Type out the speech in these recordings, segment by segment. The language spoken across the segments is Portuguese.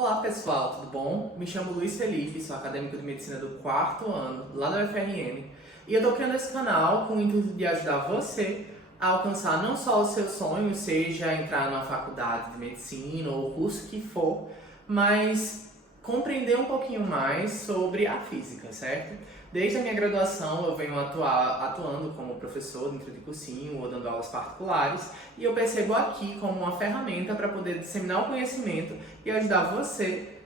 Olá pessoal, tudo bom? Me chamo Luiz Felipe, sou acadêmico de medicina do 4º ano, lá da UFRN, e eu tô criando esse canal com o intuito de ajudar você a alcançar não só os seus sonhos, seja entrar numa faculdade de medicina ou o curso que for, mas compreender um pouquinho mais sobre a física, certo? Desde a minha graduação eu venho atuando como professor dentro de cursinho ou dando aulas particulares, e eu percebo aqui como uma ferramenta para poder disseminar o conhecimento e ajudar você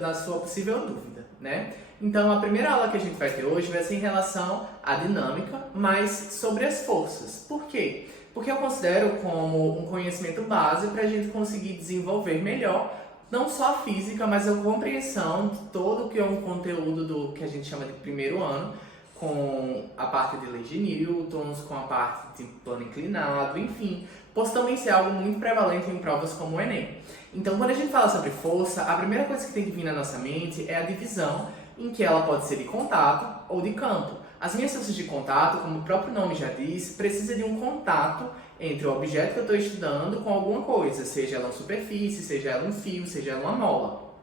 na sua possível dúvida, né? Então a primeira aula que a gente vai ter hoje vai ser em relação à dinâmica, mas sobre as forças. Por quê? Porque eu considero como um conhecimento base para a gente conseguir desenvolver melhor não só a física, mas a compreensão de todo o que é um conteúdo do que a gente chama de primeiro ano, com a parte de leis de Newton, com a parte de plano inclinado, enfim, possa também ser algo muito prevalente em provas como o Enem. Então, quando a gente fala sobre força, a primeira coisa que tem que vir na nossa mente é a divisão, em que ela pode ser de contato ou de campo. As minhas forças de contato, como o próprio nome já diz, precisa de um contato entre o objeto que eu estou estudando com alguma coisa, seja ela uma superfície, seja ela um fio, seja ela uma mola.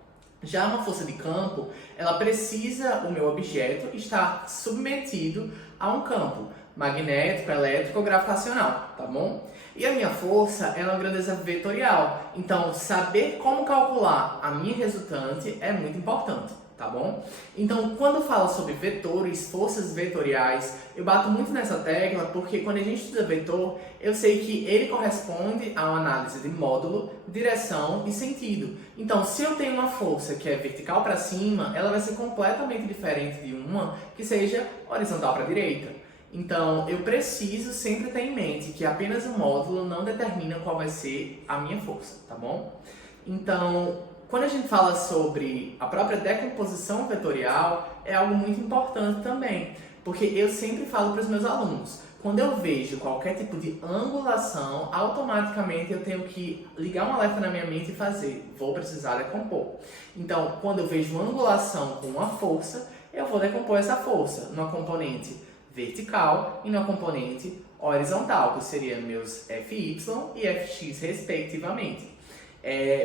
Já uma força de campo, ela precisa, o meu objeto, estar submetido a um campo magnético, elétrico ou gravitacional, tá bom? E a minha força é uma grandeza vetorial, então saber como calcular a minha resultante é muito importante. Tá bom? Então, quando falo sobre vetores, forças vetoriais, eu bato muito nessa tecla porque quando a gente estuda vetor, eu sei que ele corresponde a uma análise de módulo, direção e sentido. Então, se eu tenho uma força que é vertical para cima, ela vai ser completamente diferente de uma que seja horizontal para a direita. Então, eu preciso sempre ter em mente que apenas o módulo não determina qual vai ser a minha força, tá bom? Então, quando a gente fala sobre a própria decomposição vetorial, é algo muito importante também, porque eu sempre falo para os meus alunos, quando eu vejo qualquer tipo de angulação, automaticamente eu tenho que ligar um alerta na minha mente e fazer, vou precisar decompor. Então, quando eu vejo uma angulação com uma força, eu vou decompor essa força numa componente vertical e numa componente horizontal, que seriam meus Fy e Fx respectivamente.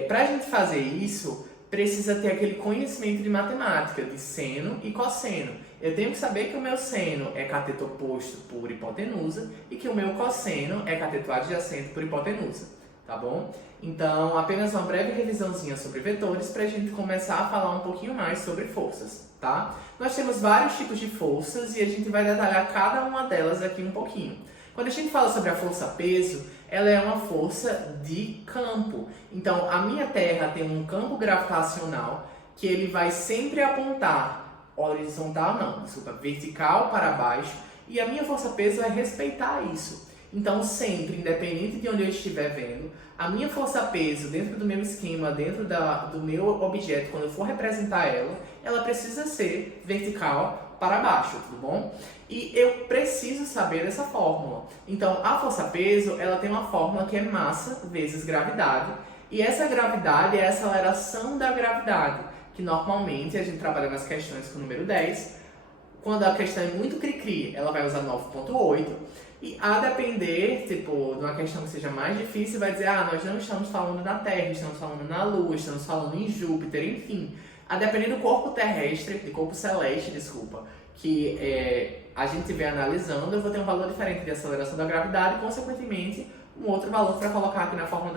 Para a gente fazer isso, precisa ter aquele conhecimento de matemática, de seno e cosseno. Eu tenho que saber que o meu seno é cateto oposto por hipotenusa e que o meu cosseno é cateto adjacente por hipotenusa, tá bom? Então, apenas uma breve revisãozinha sobre vetores para a gente começar a falar um pouquinho mais sobre forças, tá? Nós temos vários tipos de forças e a gente vai detalhar cada uma delas aqui um pouquinho. Quando a gente fala sobre a força-peso, ela é uma força de campo. Então, a minha Terra tem um campo gravitacional que ele vai sempre apontar vertical para baixo, e a minha força-peso vai respeitar isso. Então, sempre, independente de onde eu estiver vendo, a minha força-peso dentro do meu esquema, dentro do meu objeto, quando eu for representar ela precisa ser vertical para baixo, tudo bom? E eu preciso saber essa fórmula. Então, a força-peso, ela tem uma fórmula que é massa vezes gravidade, e essa gravidade é a aceleração da gravidade, que normalmente a gente trabalha nas questões com o número 10. Quando a questão é muito cri-cri, ela vai usar 9.8, e a depender, de uma questão que seja mais difícil, vai dizer, nós não estamos falando da Terra, estamos falando na Lua, estamos falando em Júpiter, enfim. A depender do corpo terrestre, do corpo celeste, que a gente estiver analisando, eu vou ter um valor diferente de aceleração da gravidade e, consequentemente, um outro valor para colocar aqui na fórmula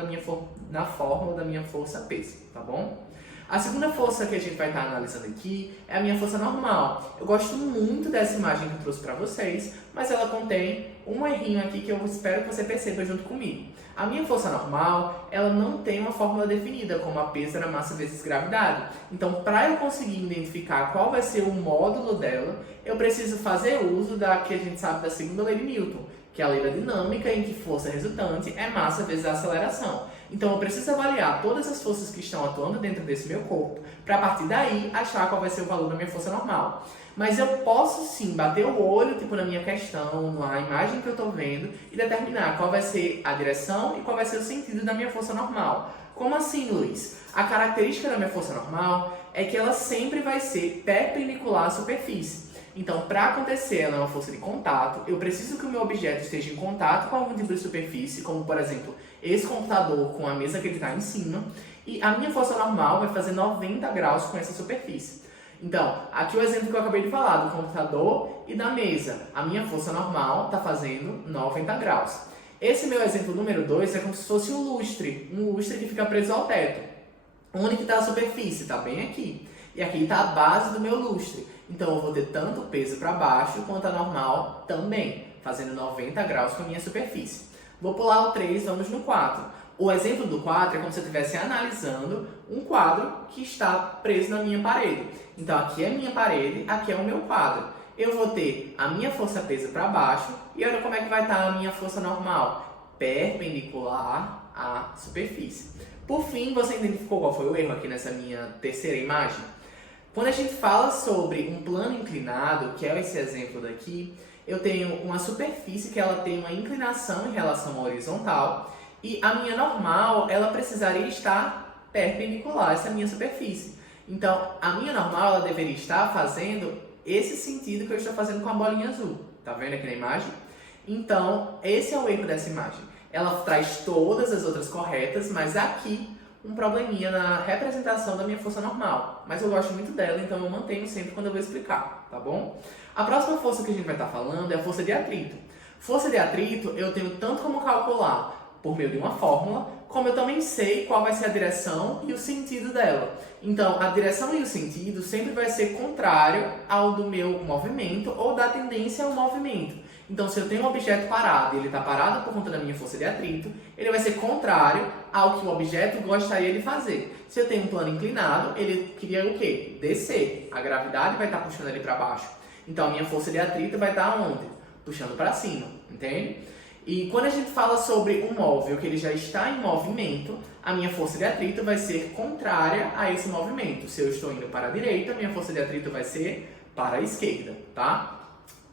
da minha força-peso, tá bom? A segunda força que a gente vai estar analisando aqui é a minha força normal. Eu gosto muito dessa imagem que eu trouxe para vocês, mas ela contém um errinho aqui que eu espero que você perceba junto comigo. A minha força normal, ela não tem uma fórmula definida, como a peso era massa vezes gravidade. Então, para eu conseguir identificar qual vai ser o módulo dela, eu preciso fazer uso da que a gente sabe da segunda lei de Newton, que é a lei da dinâmica, em que força resultante é massa vezes a aceleração. Então, eu preciso avaliar todas as forças que estão atuando dentro desse meu corpo, para a partir daí achar qual vai ser o valor da minha força normal. Mas eu posso sim bater o olho na minha questão, na imagem que eu estou vendo, e determinar qual vai ser a direção e qual vai ser o sentido da minha força normal. Como assim, Luiz? A característica da minha força normal é que ela sempre vai ser perpendicular à superfície. Então, para acontecer, ela é uma força de contato, eu preciso que o meu objeto esteja em contato com algum tipo de superfície, como, por exemplo, esse computador com a mesa que ele está em cima, E a minha força normal vai fazer 90 graus com essa superfície. Então, aqui o exemplo que eu acabei de falar, do computador e da mesa. A minha força normal está fazendo 90 graus. Esse meu exemplo número 2 é como se fosse um lustre que fica preso ao teto. Onde que está a superfície? Está bem aqui. E aqui está a base do meu lustre. Então, eu vou ter tanto peso para baixo quanto a normal também, fazendo 90 graus com a minha superfície. Vou pular o 3, vamos no 4. O exemplo do quadro é como se eu estivesse analisando um quadro que está preso na minha parede. Então, aqui é a minha parede, aqui é o meu quadro. Eu vou ter a minha força-peso para baixo e olha como é que vai estar a minha força normal, perpendicular à superfície. Por fim, você identificou qual foi o erro aqui nessa minha terceira imagem? Quando a gente fala sobre um plano inclinado, que é esse exemplo daqui, eu tenho uma superfície que ela tem uma inclinação em relação à horizontal e a minha normal, ela precisaria estar perpendicular a essa minha superfície. Então, a minha normal, ela deveria estar fazendo esse sentido que eu estou fazendo com a bolinha azul. Tá vendo aqui na imagem? Então, esse é o erro dessa imagem. Ela traz todas as outras corretas, mas aqui um probleminha na representação da minha força normal. Mas eu gosto muito dela, então eu mantenho sempre quando eu vou explicar, tá bom? A próxima força que a gente vai estar falando é a força de atrito. Força de atrito eu tenho tanto como calcular por meio de uma fórmula, como eu também sei qual vai ser a direção e o sentido dela. Então, a direção e o sentido sempre vai ser contrário ao do meu movimento ou da tendência ao movimento. Então, se eu tenho um objeto parado e ele está parado por conta da minha força de atrito, ele vai ser contrário ao que o objeto gostaria de fazer. Se eu tenho um plano inclinado, ele queria o quê? Descer. A gravidade vai estar puxando ele para baixo. Então, a minha força de atrito vai estar onde? Puxando para cima, entende? E quando a gente fala sobre um móvel que ele já está em movimento, a minha força de atrito vai ser contrária a esse movimento. Se eu estou indo para a direita, a minha força de atrito vai ser para a esquerda, tá?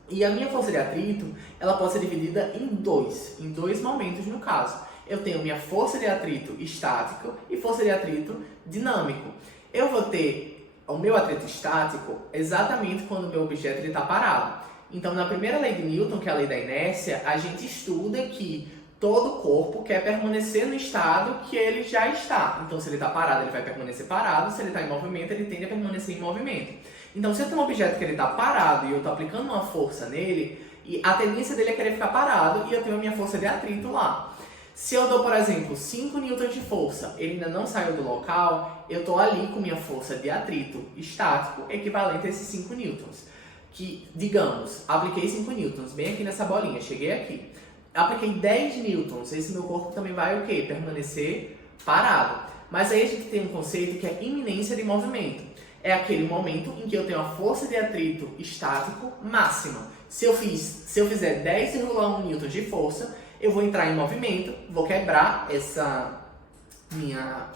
E a minha força de atrito, ela pode ser dividida em dois momentos no caso. Eu tenho minha força de atrito estático e força de atrito dinâmico. Eu vou ter o meu atrito estático exatamente quando o meu objeto está parado. Então, na primeira lei de Newton, que é a lei da inércia, a gente estuda que todo corpo quer permanecer no estado que ele já está. Então, se ele está parado, ele vai permanecer parado. Se ele está em movimento, ele tende a permanecer em movimento. Então, se eu tenho um objeto que ele está parado e eu estou aplicando uma força nele, e a tendência dele é querer ficar parado e eu tenho a minha força de atrito lá. Se eu dou, por exemplo, 5 newtons de força, ele ainda não saiu do local, eu estou ali com minha força de atrito estático equivalente a esses 5 newtons. Que, digamos, apliquei 5 newtons, bem aqui nessa bolinha, cheguei aqui. Apliquei 10 newtons, esse meu corpo também vai o quê? Permanecer parado. Mas aí a gente tem um conceito que é iminência de movimento. É aquele momento em que eu tenho a força de atrito estático máxima. Se eu fizer 10,1 newtons de força, eu vou entrar em movimento, vou quebrar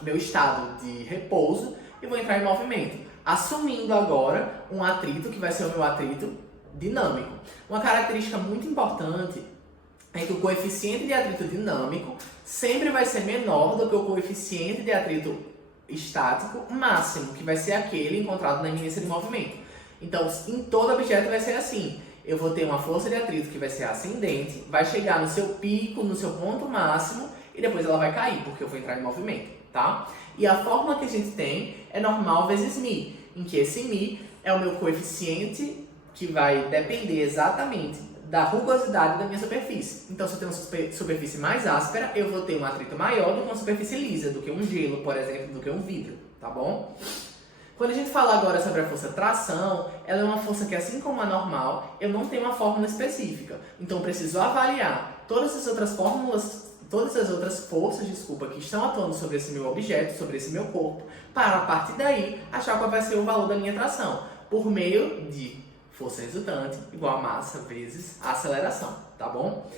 meu estado de repouso e vou entrar em movimento. Assumindo agora um atrito que vai ser o meu atrito dinâmico. Uma característica muito importante é que o coeficiente de atrito dinâmico sempre vai ser menor do que o coeficiente de atrito estático máximo, que vai ser aquele encontrado na iminência de movimento. Então, em todo objeto vai ser assim. Eu vou ter uma força de atrito que vai ser ascendente, vai chegar no seu pico, no seu ponto máximo, e depois ela vai cair, porque eu vou entrar em movimento, tá? E a fórmula que a gente tem é normal vezes μ, em que esse μ é o meu coeficiente que vai depender exatamente da rugosidade da minha superfície. Então, se eu tenho uma superfície mais áspera, eu vou ter um atrito maior do que uma superfície lisa, do que um gelo, por exemplo, do que um vidro, tá bom? Quando a gente fala agora sobre a força tração, ela é uma força que, assim como a normal, eu não tenho uma fórmula específica. Então, eu preciso avaliar todas as outras forças, que estão atuando sobre esse meu objeto, sobre esse meu corpo, para, a partir daí, achar qual vai ser o valor da minha tração, por meio de força resultante igual a massa vezes a aceleração, tá bom?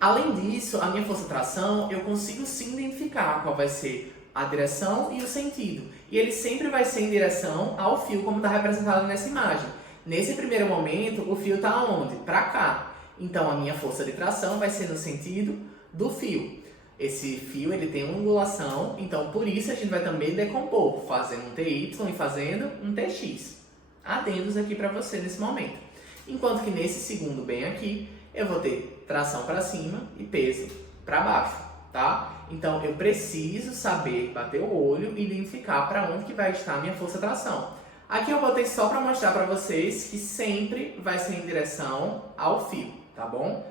Além disso, a minha força tração, eu consigo sim identificar qual vai ser a direção e o sentido. E ele sempre vai ser em direção ao fio, como está representado nessa imagem. Nesse primeiro momento, o fio está onde? Para cá. Então, a minha força de tração vai ser no sentido do fio. Esse fio ele tem uma angulação, então por isso a gente vai também decompor, fazendo um TY e fazendo um TX. Adendos aqui para você nesse momento. Enquanto que nesse segundo bem aqui, eu vou ter tração para cima e peso para baixo, tá? Então eu preciso saber bater o olho e identificar para onde que vai estar a minha força de atração. Aqui eu botei só para mostrar para vocês que sempre vai ser em direção ao fio, tá bom?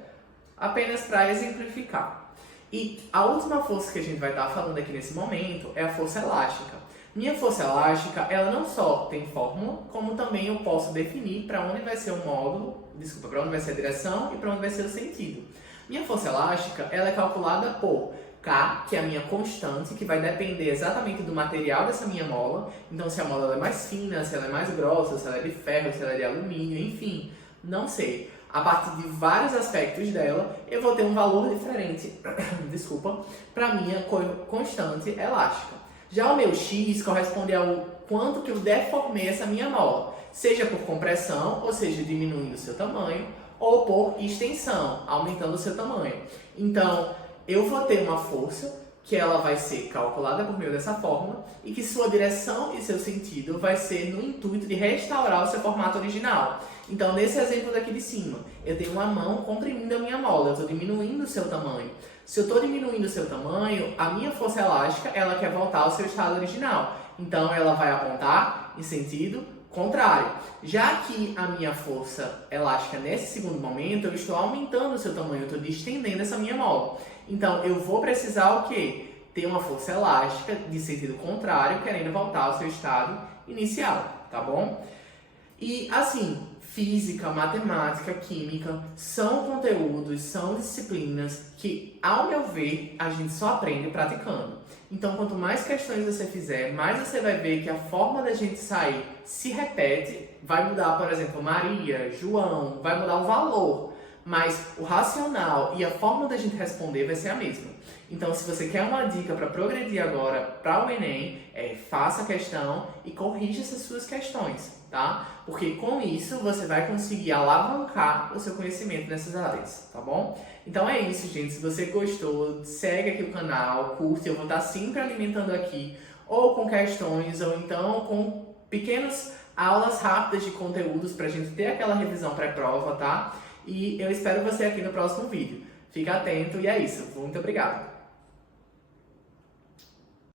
Apenas para exemplificar. E a última força que a gente vai estar falando aqui nesse momento é a força elástica. Minha força elástica, ela não só tem fórmula, como também eu posso definir para onde vai ser o módulo, para onde vai ser a direção e para onde vai ser o sentido. Minha força elástica, ela é calculada por K, que é a minha constante, que vai depender exatamente do material dessa minha mola. Então, se a mola é mais fina, se ela é mais grossa, se ela é de ferro, se ela é de alumínio, enfim, não sei. A partir de vários aspectos dela, eu vou ter um valor diferente, desculpa, para minha constante elástica. Já o meu X corresponde ao quanto que eu deformei essa minha mola, seja por compressão, ou seja, diminuindo o seu tamanho, ou por extensão, aumentando o seu tamanho. Então, eu vou ter uma força que ela vai ser calculada por meio dessa fórmula e que sua direção e seu sentido vai ser no intuito de restaurar o seu formato original. Então, nesse exemplo daqui de cima, eu tenho uma mão comprimindo a minha mola, eu estou diminuindo o seu tamanho. Se eu estou diminuindo o seu tamanho, a minha força elástica, ela quer voltar ao seu estado original. Então, ela vai apontar em sentido contrário. Já que a minha força elástica, nesse segundo momento, eu estou aumentando o seu tamanho, eu estou distendendo essa minha mola. Então, eu vou precisar o quê? Ter uma força elástica de sentido contrário, querendo voltar ao seu estado inicial, tá bom? E, assim, física, matemática, química são conteúdos, são disciplinas que, ao meu ver, a gente só aprende praticando. Então, quanto mais questões você fizer, mais você vai ver que a forma da gente sair se repete, vai mudar, por exemplo, Maria, João, vai mudar o valor, mas o racional e a forma da gente responder vai ser a mesma. Então, se você quer uma dica para progredir agora para o Enem, faça a questão e corrija essas suas questões, tá? Porque com isso você vai conseguir alavancar o seu conhecimento nessas áreas, tá bom? Então é isso, gente. Se você gostou, segue aqui o canal, curte, eu vou estar sempre alimentando aqui, ou com questões, ou então com pequenas aulas rápidas de conteúdos pra gente ter aquela revisão pré-prova, tá? E eu espero você aqui no próximo vídeo. Fica atento e é isso. Muito obrigado!